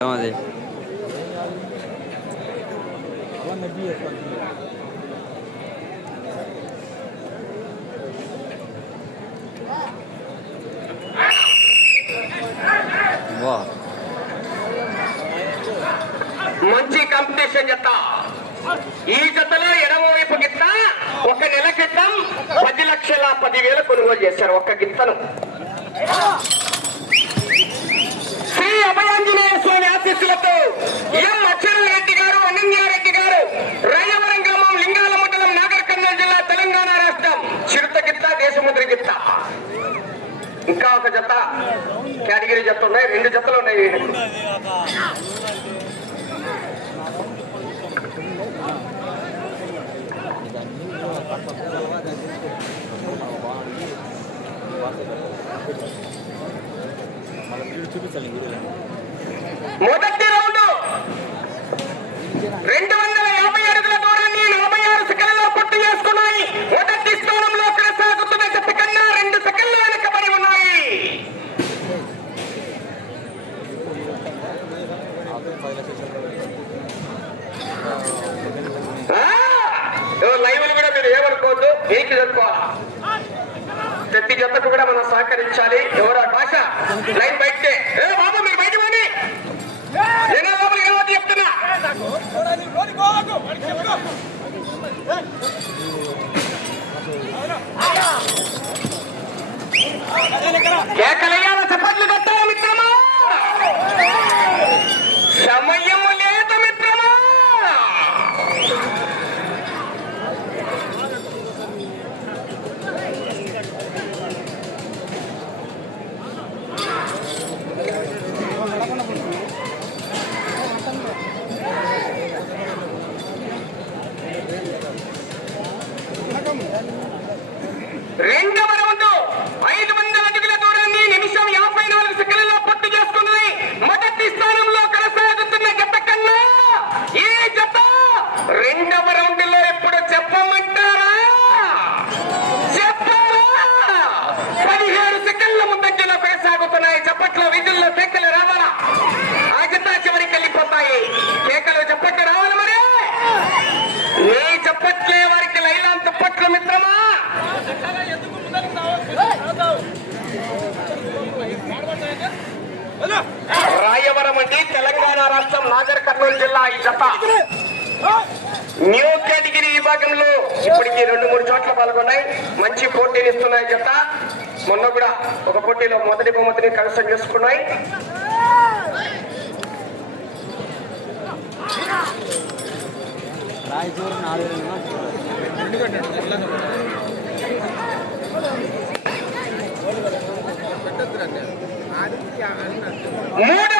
అది మంచి కాంపిటీషన్ జత ఈ జతలో ఎడమ వైపు గిత్త ఒక నెల క్రితం పది లక్షల పదివేలు కొనుగోలు చేశారు ఒక్క గిత్తను. అభయాంజనేయ స్వామి ఆశీస్సులతో ఎం అచ్చెన్నారెడ్డి గారు అనన్యారెడ్డి గారు రాయవరం గ్రామం లింగాల మండలం నాగర్ కర్నూలు జిల్లా తెలంగాణ రాష్ట్రం. చిరుత గిత్త దేశముద్రి గిత్త. ఇంకా ఒక జత. కేటగిరీ జత ఉన్నాయి. రెండు జతలు ఉన్నాయి. Thank you. మొదటి రౌండ్. రెండు వందల యాభై అడుగుల దూరాన్ని నలభై ఆరు సెకండ్లో పట్టు చేసుకున్నాయి. మొదటి స్థానంలో కొనసాగుతున్న జట్టు కన్నా రెండు సెకండ్లు వెనకబడి ఉన్నాయి. లైవ్లు కూడా మీరు ఏమనుకోవద్దు? మీకు జరుపుకోవాలా ప్రతి జతకు కూడా మనం సహకరించాలి. ఎవరు ఆ లైన్ బయటే ఏ బాబు మీరు బయట పోండి. జనాల లోపలికి వెళ్ళవద్దు చెప్తున్నా. కేకలయ్య చప్పట్లు కట్టాల మిత్రమా సమయము లేదు మిత్రమా రెండవ రౌండ్ ఐదు వందల అడుగుల దూరాన్ని నిమిషం యాభై నాలుగు సెకండ్లలో పూర్తి చేసుకున్నాయి మొదటి స్థానంలో కొనసాగుతున్న జత కన్నా ఈ జత రెండవ రౌండ్లో ఎప్పుడు చెప్పమంటారా చెప్పరా పదిహేడు సెకండ్ల ముందంజలో కొనసాగుతున్నాయి చప్పట్లో విధుల్లో కేకలు రావాలా ఆ జత చివరికి వెళ్ళిపోతాయి కేకలు చప్పట్లు రావాలి మరి నీ చప్పట్లే వారికి లైలాం చప్పట్లు మిత్రమా రాయవరం అండి తెలంగాణ రాష్ట్రం నాగర్ కర్నూలు జిల్లా ఈ జత. న్యూ కేటగిరీ విభాగంలో ఇప్పటికి రెండు మూడు చోట్ల పాల్గొన్నాయి. మంచి పోటీని ఇస్తున్నాయి జత. మొన్న కూడా ఒక పోటీలో మొదటి బహుమతిని కైవసం చేసుకున్నాయి. మూడు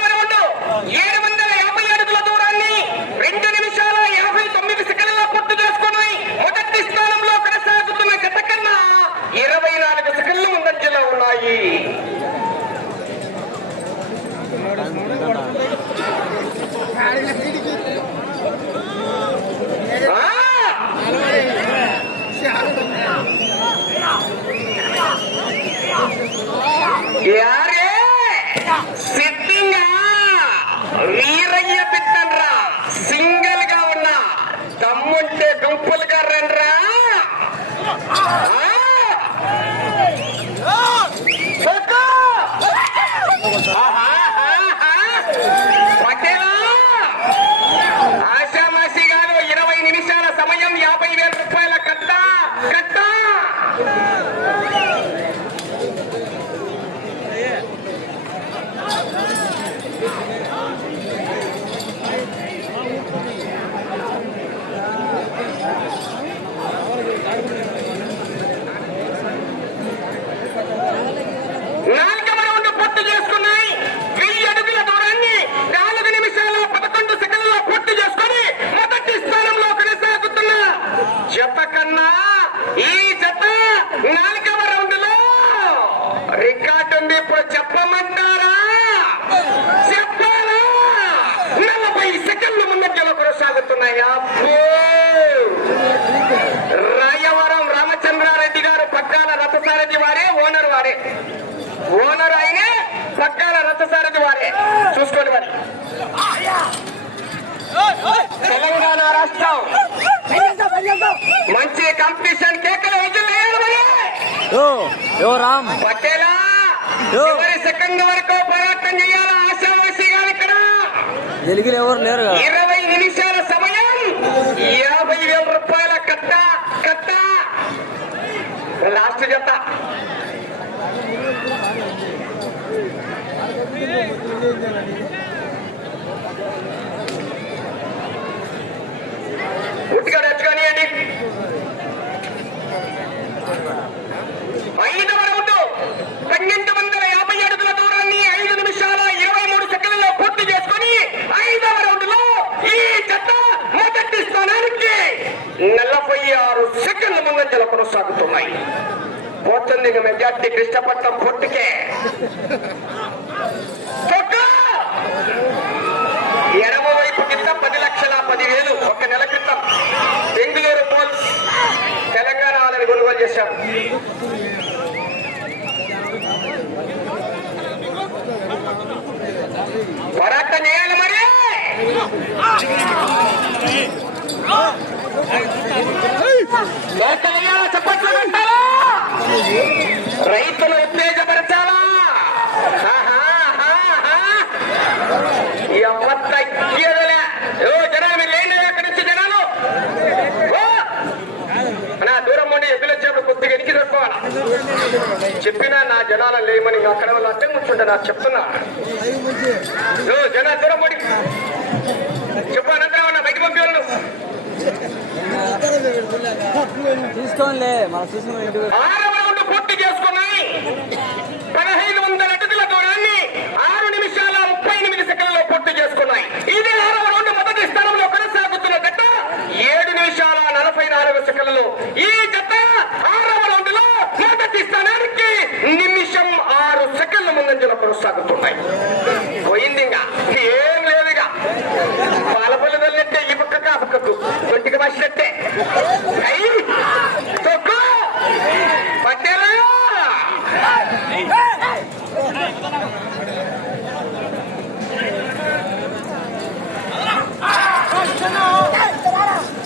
సిట్టింగా వీరయ్య బిడ్డన్రా సింగిల్ చేస్తావు మంచి కాంపిటీషన్ కేకలు రామ్. పటేలా సెకండ్ వరకు పోరాటం చేయాలా ఆశావాసి గారు ఇక్కడ? తెలుగులో ఎవరు లేరు ఇరవై నిమిషాల సమయం. యాభై వేల రూపాయల కట్ట కట్ట. లాస్ట్ జత ఉట్టిగా తెచ్చుకోనియండి ఐదవ రౌండ్ పన్నెండు వందల యాభై అడుగుల దూరాన్ని ఐదు నిమిషాల ఇరవై మూడు సెకండ్లలో పూర్తి చేసుకొని ఐదవ రౌండ్లో ఈ జత మొదటి స్థానానికి నలభై ఆరు సెకండ్ల ముందంజల కొనసాగుతున్నాయి పోతుంది ఇక మెజార్టీ కృష్ణపట్నం పొట్టుకే తొక్కు! ఎడమ వైపు కింద పది లక్షల పదివేలు ఒక నెల క్రితం బెంగళూరు పోల్స్ తెలంగాణ వాళ్ళని కొనుగోలు చేశారు పోరాటం చేయాలి మరి. చెప్పట్లు పెట్టాలా రైతులు ఉత్తేజపరచాలా ఆహా, ఆహా, ఆహా. ఎవరు తగ్గేదిలే ఓ జనాలు మీరు లేండి అక్కడి నుంచి జనాలు ఓ! అన్నా దూరం ఉండి ఎద్దులు వచ్చేప్పుడు కొద్దిగా ఎనికి దొరుకోవాలా చెప్పినా నా జనాలను లేమని అక్కడ వాళ్ళు అర్థం కూర్చుంటే నాకు చెప్తున్నా. జనా దూరం పడి చెప్పు అనంతరం అన్న బయట మన పూర్తి చేసుకున్నాయి. పదహైదు వందల అడుగుల దూరాన్ని ఆరు నిమిషాల ముప్పై ఎనిమిది సెకండ్లలో పూర్తి చేసుకున్నాయి. ఇది ఆరవ రౌండ్ మొదటి స్థానంలో కొనసాగుతున్న జత ఏడు నిమిషాల నలభై నాలుగు సెకండ్లలో ఈ జత ఆరవ రౌండ్ నిమిషం ఆరు సెకండ్ల ముందంజలో కొనసాగుతున్నాయి. పోయింది ఇంకా ఏం లేదు ఇక పాలపల్లి వెళ్ళంటే ఈ పక్కకు. ఆ ఒంటికి వచ్చినట్టే తొక్కు. పట్టేలా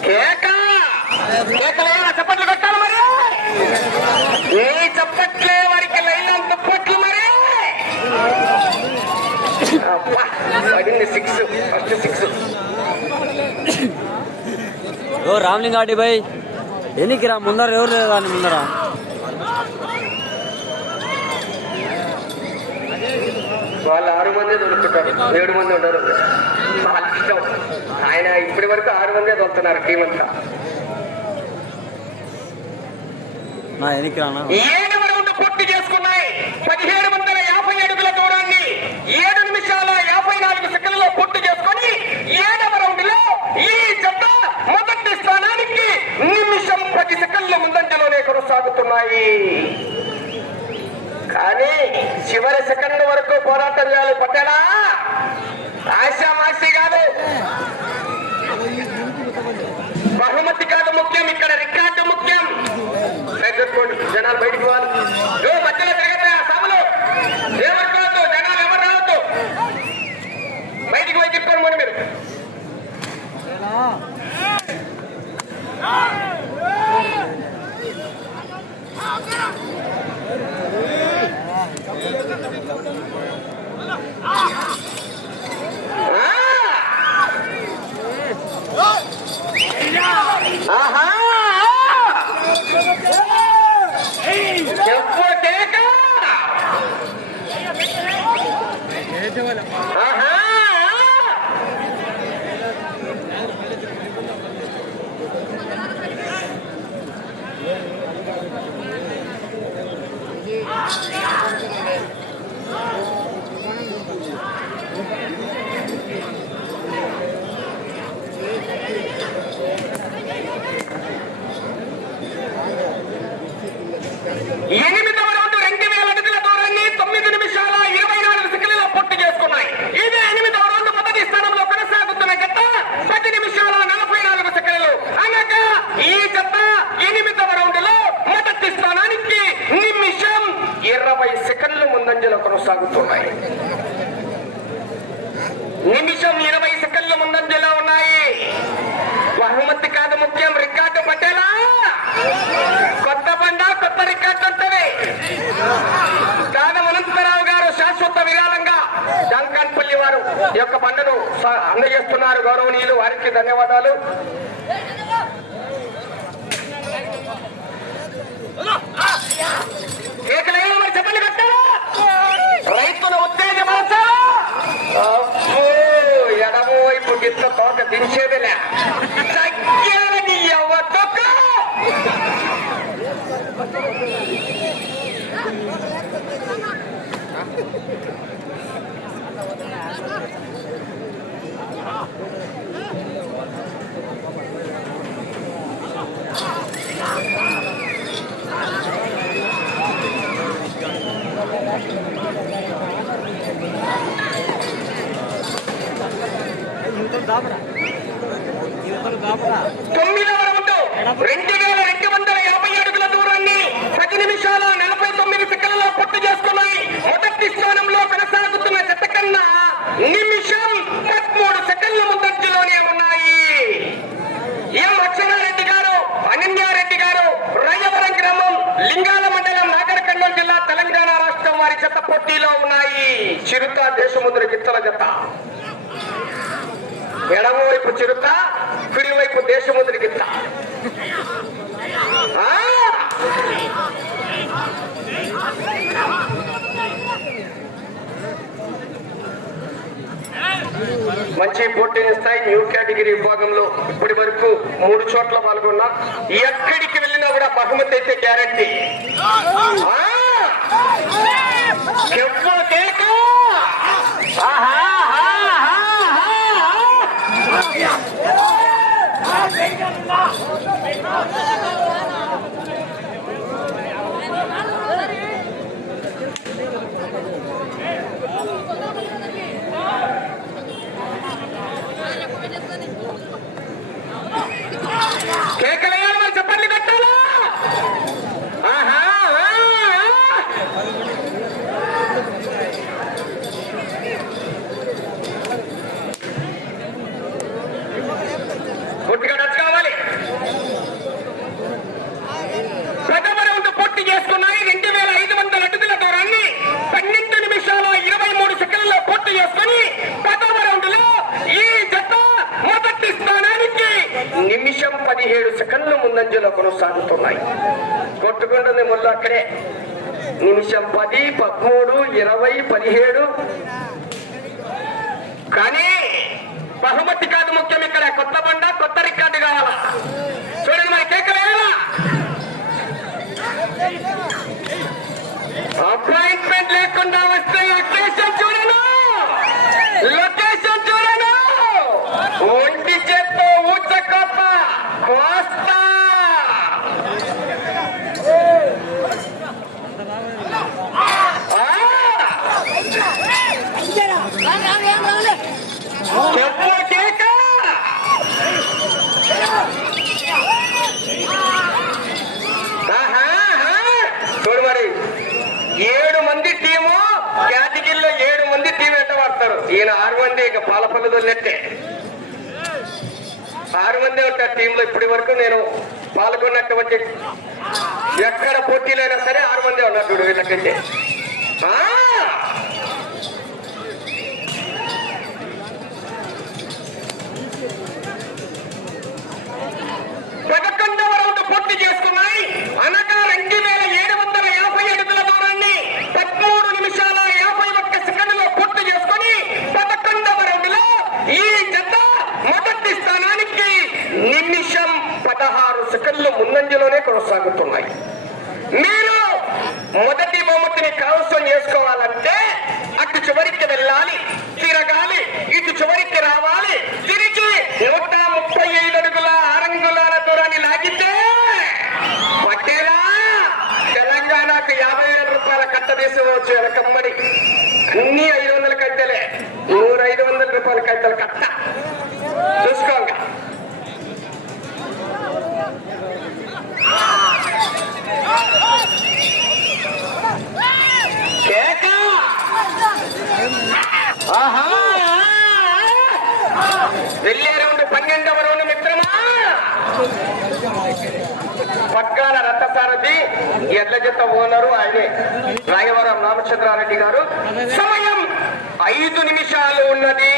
కేక కేకలేనా చప్పట్లు కొట్టాలి మరి నీ చప్పట్లే వారికి లైన్ దుప్పట్లు మరి అబ్బా, పడింది సిక్స్ ఫస్ట్ సిక్స్ ఓ రామ్లింగ్ ఆడి బాయ్ ఎన్నికి రా ముందర ఎవరు కానీ ముందర? వాళ్ళు ఆరు మంది దొరుకుతుంటారు ఏడు మంది ఉండరు. ఆయన ఇప్పటి వరకు ఆరు మందే దొరుకుతున్నారు టీం అంతా. నా ఎన్నికి రానా? ఏడవ రౌండ్ పూర్తి చేసుకున్నాయి. పదిహేడు వందల యాభై అడుగుల దూరాన్ని ఏడు నిమిషాల యాభై నాలుగు సెకండ్లలో పూర్తి చేసుకొని ఏడవ రౌండ్లో ఈ జత మొదటి స్థానానికి నిమిషం పది ముందంజలోనే కొనసాగుతున్నాయి. కానీ చివరి సెకండ్ వరకు పోరాటం చేయాలి పట్టడా ఆశామాసి కాదు. బహుమతి కాదు ముఖ్యం ఇక్కడ రికార్డు ముఖ్యం. జనాలు బయటకు పోవాలి Yeah. చర్చలు కొనసాగుతున్నాయి. నిమిషం ఇరవై సెకండ్ల ముందంజ ఎలా ఉన్నాయి. బహుమతి కాదు ముఖ్యం రికార్డు పట్టేలా కొత్త పండ కొత్త రికార్డు అంటే దానం గారు శాశ్వత విరాళంగా డంకన్పల్లి వారు యొక్క బండను అందజేస్తున్నారు. గౌరవనీయులు వారికి ధన్యవాదాలు. ఏకలైన చెప్పండి కట్టారు రైతును ఉత్తేజపడతా ఎడమవైపు గిత్త తోక దించేదిలే. పోటీలో ఉన్నాయి. చిరుత దేశముద్ర గిత్తల జత. ఎడమవైపు చిరుత కుడివైపు దేశముద్ర గిత్త. మంచి పోటీనిస్తాయి న్యూ కేటగిరీ విభాగంలో ఇప్పటి వరకు మూడు చోట్ల పాల్గొన్నా ఎక్కడికి వెళ్ళినా కూడా బహుమతి అయితే గ్యారంటీ. చెప్పు కేక ఆహా ఈయన ఆరు మంది ఇక పాలపల్లిలో నెట్టే. ఆరు మంది ఉంటారు టీంలో ఇప్పటి వరకు నేను పాల్గొన్నటువంటి ఎక్కడ పోటీలైనా సరే ఆరు మంది ఉన్నారు చూడు వీళ్ళకంటే. పదకొండవ రౌండ్ పూర్తి చేసి రంజులోనే కొనసాగుతున్నాయి. మీరు మొదటి బహుమతిని కావసం చేసుకోవాలంటే అటు చివరికి వెళ్ళాలి తిరగాలి ఇటు చివరికి రావాలి తిరిగి నూట ముప్పై ఐదు అడుగుల ఆరంగులాల దూరాన్ని లాగితే పట్టేలా తెలంగాణకు యాభై వేల రూపాయల కట్టదేశం వచ్చే రకమ్మడి అన్ని పగ్గాల రథసారథి ఎడ్ల ఓనరు ఆయనే. రాయవరం రామచంద్రారెడ్డి గారు. సమయం ఐదు నిమిషాలు ఉన్నది.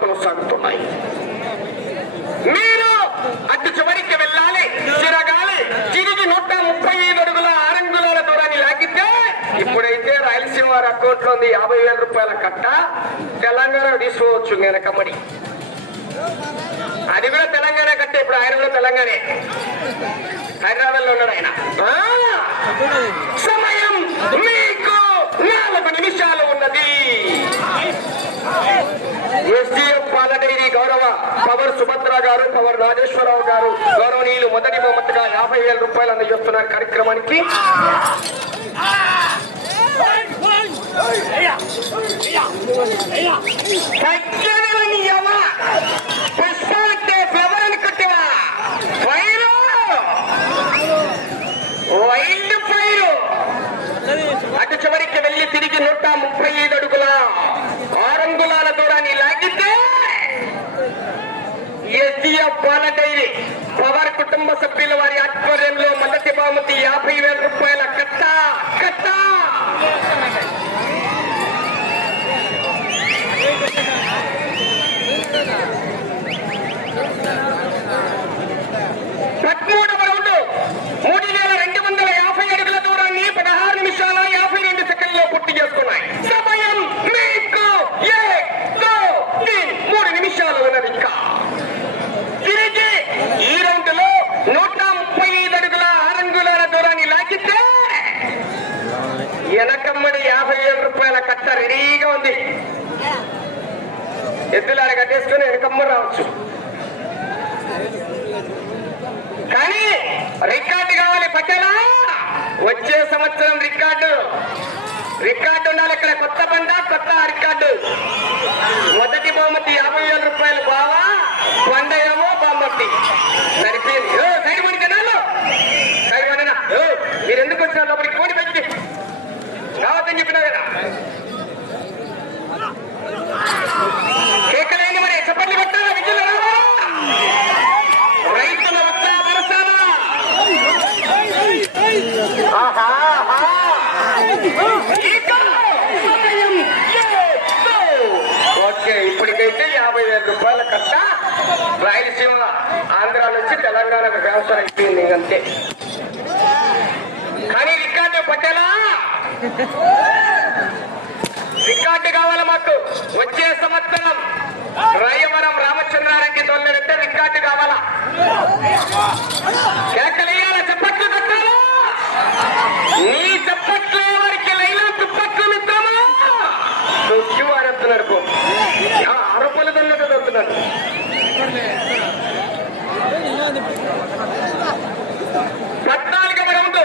కొనసాగుతున్నాయి. మీరు అటు చివరికి వెళ్ళాలి తిరగాలి తిరిగి నూట ముప్పై ఐదు అడుగుల ఆరంగుల దూరాన్ని లాగితే ఇప్పుడైతే రాయలసీమ వారి అకౌంట్లో ఉంది యాభై వేల రూపాయల కట్ట. తెలంగాణ తీసుకోవచ్చు వెనకమ్మడి అది కూడా తెలంగాణ కట్టే ఇప్పుడు ఆయన కూడా తెలంగాణే. హైదరాబాద్లో ఉన్నాడు ఆయన. సమయం మీకు నాలుగు నిమిషాలు ఉన్నది. ఎస్డిఎఫ్ పాలడైరీ గౌరవ పవర్ సుభద్ర గారు పవర్ రాజేశ్వరరావు గారు గౌరవనీయులు మొదటి బహుమతిగా యాభై వేల రూపాయలు అందజేస్తున్నారు కార్యక్రమానికి వైల్డ్ ఫైరు అటు చివరికి వెళ్ళి తిరిగి నూట ముప్పై ఐదు అడుగుల ఆరంగులాల దూరాన్ని లాగితే ఎస్డిఎఫ్ పవార్ కుటుంబ సభ్యుల వారి ఆధ్వర్యంలో మొదటి బహుమతి యాభై వేల రూపాయలు కట్ట కట్ట పదమూడవ రౌండ్ మూడు వేల రెండు వందల యాభై అడుగుల దూరాన్ని పదహారు నిమిషాల యాభై రెండు సెకండ్లో పూర్తి చేసుకున్నాయి సమయం మీకు ఏక్, దో, తీన్. మూడు నిమిషాలు ఉన్నది ఇంకా తిరిగి ఈ రౌండ్లో నూట ముప్పై ఐదు అడుగుల ఆరంగుల దూరాన్ని లాగితే వెనకమ్మడి యాభై ఏడు రూపాయల కట్ట రెడీగా ఉంది చేసుకుని వెనకమ్మ రావచ్చు. కానీ రికార్డు కావాలి పట్టేలా వచ్చే సంవత్సరం రికార్డు. రికార్డు ఉండాలి ఇక్కడ. కొత్త పంట కొత్త రికార్డు. మొదటి బహుమతి యాభై వేల రూపాయలు బావా వంద ఏమో బహుమతి సరిపోయింది సరిపడి జనాలు. సరిపడినా మీరు ఎందుకు వచ్చినారు లోపలికి కోడి పెట్టి రావద్దని చెప్పినా కదా కేకలేండి మరి చప్పట్లు కొట్టాలా విద్యులు రావా రైతుల వద్ద భరోసానా? ఆహా, ఆహా. ఇక సమయం లేదు. ఓకే ఇప్పటికైతే యాభై వేల రూపాయల కట్ట రాయలసీమ ఆంధ్ర నుంచి అవసరం అయిపోయింది అంతే కానీ రికార్డు పట్టేలా? రికార్డు కావాలి మాకు. వచ్చే సంవత్సరం రాయవరం రామచంద్రారెడ్డి తొలగడితే రికార్డు కావాలా కేకలేయాల చప్పట్లు కట్టాలా నీ చప్పట్లు వారికి లైలా తుప్పట్లు మిత్రమా నొక్కి వారెత్తున్నాడు పో. ఆ, ఆరోపణలు తొలెడు దొరుకుతున్నాడు పద్నాలుగవ రౌండ్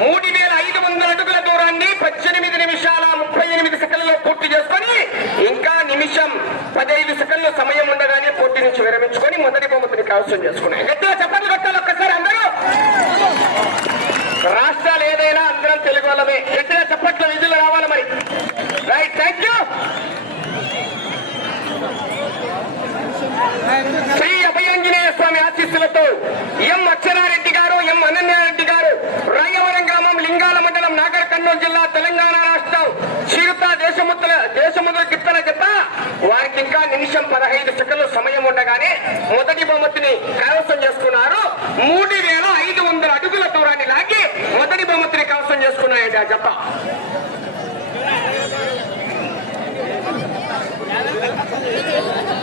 మూడు వేల ఐదు వందల అడుగుల దూరాన్ని పద్దెనిమిది నిమిషాల ముప్పై ఎనిమిది సెకండ్లలో పూర్తి చేసుకొని ఇంకా నిమిషం పదహైదు సెకండ్ల సమయం ఉండగానే పోటీ నుంచి విరమించుకొని మొదటి బహుమతిని కవసం చేసుకున్నాయి. గట్టిగా చెప్పండి కొట్టాలి ఒక్కసారి అందరూ. రాష్ట్రాలు ఏదైనా అందరం తెలుగు వాళ్ళమే గట్టిగా చప్పట్ల విధులు రావాలి మరి right thank you Shri Abhayanjaneya Swami ఆశీస్సులతో ఎం అక్షరారెడ్డి గారు ఎం అనన్యారెడ్డి గారు రాయవరం గ్రామం లింగాల మండలం నాగర్ కర్నూలు జిల్లా తెలంగాణ రాష్ట్రం చిరుత దేశముద్ర దేశముద్ర కిత్తన జత వారికి ఇంకా నిమిషం పదహైదు సెకండ్లు సమయం ఉండగానే మొదటి బహుమతిని కైవసం చేసుకున్నారు. మూడు వేల ఐదు వందల అడుగుల దూరాన్ని లాగి మొదటి బహుమతిని కైవసం చేసుకున్నాయి ఆ జత